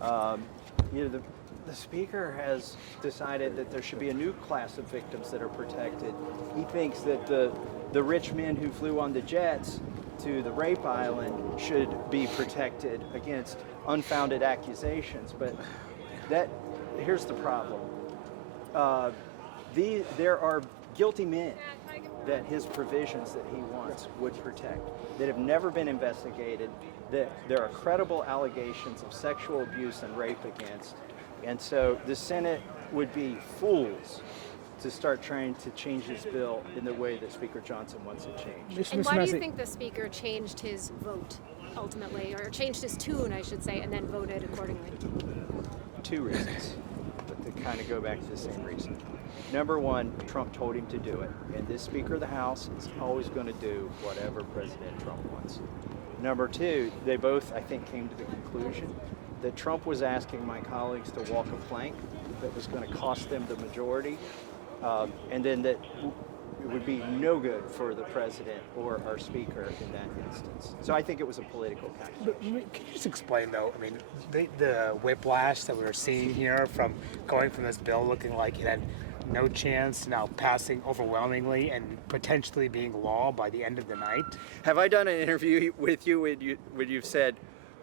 The speaker has decided that there should be a new class of victims that are protected. He thinks that the rich men who flew on the jets to the rape island should be protected against unfounded accusations. But here's the problem. There are guilty men that his provisions that he wants would protect that have never been investigated, that there are credible allegations of sexual abuse and rape against. And so the Senate would be fools to start trying to change this bill in the way that Speaker Johnson wants it changed. And why do you think the Speaker changed his vote ultimately, or changed his tune, I should say, and then voted accordingly? Two reasons, but they kind of go back to the same reason. Number one, Trump told him to do it, and this Speaker of the House is always going to do whatever President Trump wants. Number two, they both, I think, came to the conclusion that Trump was asking my colleagues to walk a plank that was going to cost them the majority, and then that it would be no good for the president or our speaker in that instance. So I think it was a political calculation. Can you just explain, though, I mean, the whiplash that we were seeing here from going from this bill looking like it had no chance to now passing overwhelmingly and potentially being law by the end of the night? Have I done an interview with you when you've said,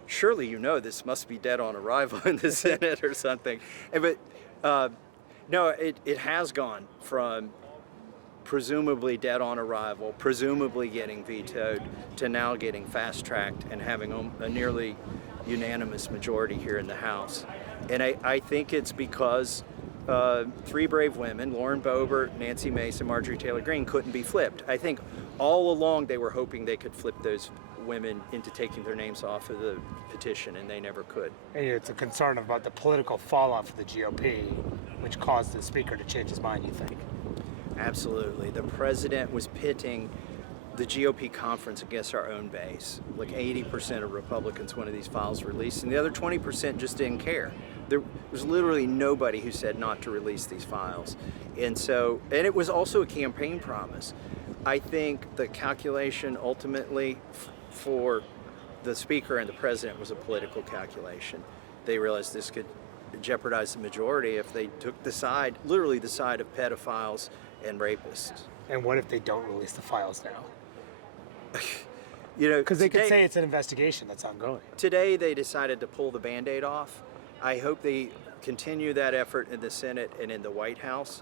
surely you know this must be dead on arrival in the Senate or something? But no, it has gone from presumably dead on arrival, presumably getting vetoed, to now getting fast-tracked and having a nearly unanimous majority here in the House. And I think it's because three brave women, Lauren Boebert, Nancy Mason, Marjorie Taylor Greene, couldn't be flipped. I think all along they were hoping they could flip those women into taking their names off of the petition, and they never could. And it's a concern about the political fallout for the GOP, which caused the Speaker to change his mind, you think? Absolutely. The president was pitting the GOP conference against our own base. Like 80% of Republicans wanted these files released, and the other 20% just didn't care. There was literally nobody who said not to release these files. And it was also a campaign promise. I think the calculation ultimately for the Speaker and the President was a political calculation. They realized this could jeopardize the majority if they took the side, literally the side of pedophiles and rapists. And what if they don't release the files now? Because they could say it's an investigation that's ongoing. Today they decided to pull the Band-Aid off. I hope they continue that effort in the Senate and in the White House.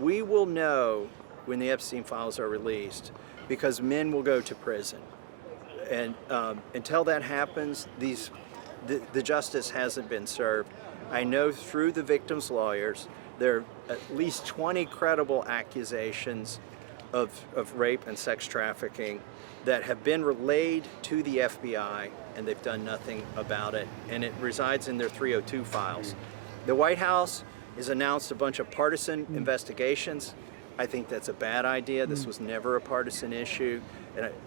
We will know when the Epstein files are released because men will go to prison. And until that happens, the justice hasn't been served. I know through the victims' lawyers, there are at least 20 credible accusations of rape and sex trafficking that have been relayed to the FBI, and they've done nothing about it, and it resides in their 302 files. The White House has announced a bunch of partisan investigations. I think that's a bad idea. This was never a partisan issue,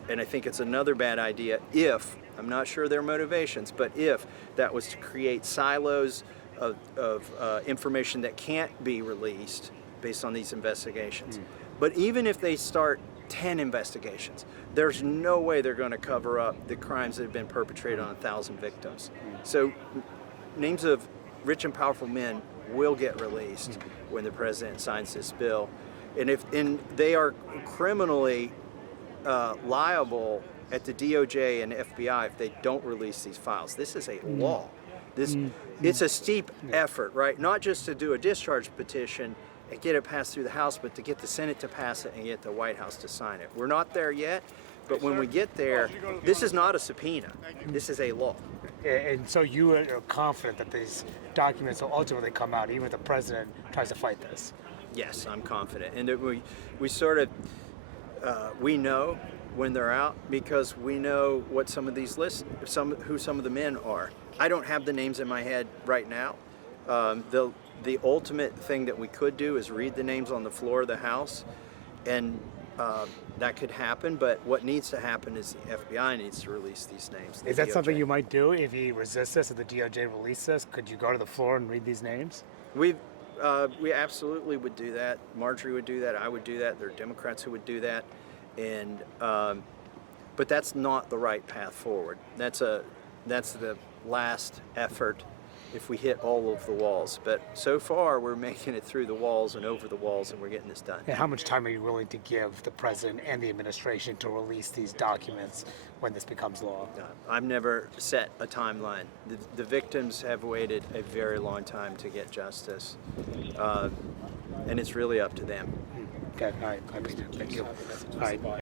and I think it's another bad idea if, I'm not sure their motivations, but if that was to create silos of information that can't be released based on these investigations. But even if they start 10 investigations, there's no way they're going to cover up the crimes that have been perpetrated on 1,000 victims. So names of rich and powerful men will get released when the president signs this bill. And they are criminally liable at the DOJ and FBI if they don't release these files. This is a law. It's a steep effort, right? Not just to do a discharge petition and get it passed through the House, but to get the Senate to pass it and get the White House to sign it. We're not there yet, but when we get there, this is not a subpoena. This is a law. And so you are confident that these documents will ultimately come out, even if the president tries to fight this? Yes, I'm confident. And that we sort of, we know when they're out because we know what some of these lists, who some of the men are. I don't have the names in my head right now. The ultimate thing that we could do is read the names on the floor of the House, and that could happen, but what needs to happen is the FBI needs to release these names. Is that something you might do if he resists this, if the DOJ releases this? Could you go to the floor and read these names? We absolutely would do that. Marjorie would do that. I would do that. There are Democrats who would do that, and but that's not the right path forward. That's the last effort if we hit all of the walls. But so far, we're making it through the walls and over the walls, and we're getting this done. And how much time are you willing to give the president and the administration to release these documents when this becomes law? I've never set a timeline. The victims have waited a very long time to get justice, and it's really up to them. Okay, all right, I understand. Thank you. All right.